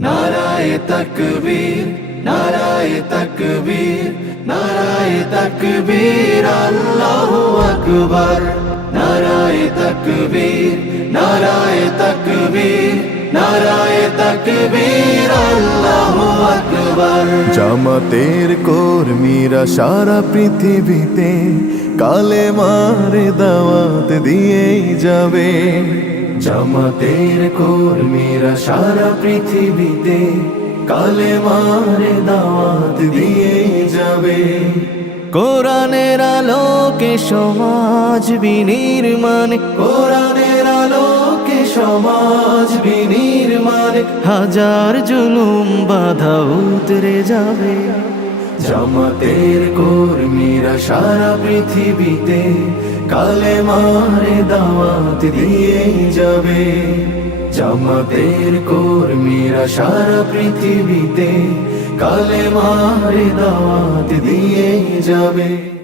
নারায়ে তাকবীর, নারায়ে তাকবীর, নারায়ে তাকবীর, আল্লাহু আকবার। নারায়ে তাকবীর, নারায়ে তাকবীর, নারায়ে তাকবীর, আল্লাহু আকবার। জামাতের কর্মীরা সারা পৃথিবীতে কালেমার দাওয়াত দিয়েই যাবে। জামাতের কর্মীরা সারা পৃথিবীতে কালেমার দাওয়াত দিয়ে যাবে। কোরআনের আলোকে সমাজ বিনির্মাণ, কোরআনের আলোকে সমাজ বিনির্মাণ, হাজার জুলুম বাধা উতরে যাবে। জামাতের কর্মীরা সারা পৃথিবীতে কালেমার দাওয়াত দিয়ে যাবে। জামাতের কর্মীরা সারা পৃথিবীতে কালেমার দাওয়াত দিয়ে যাবে।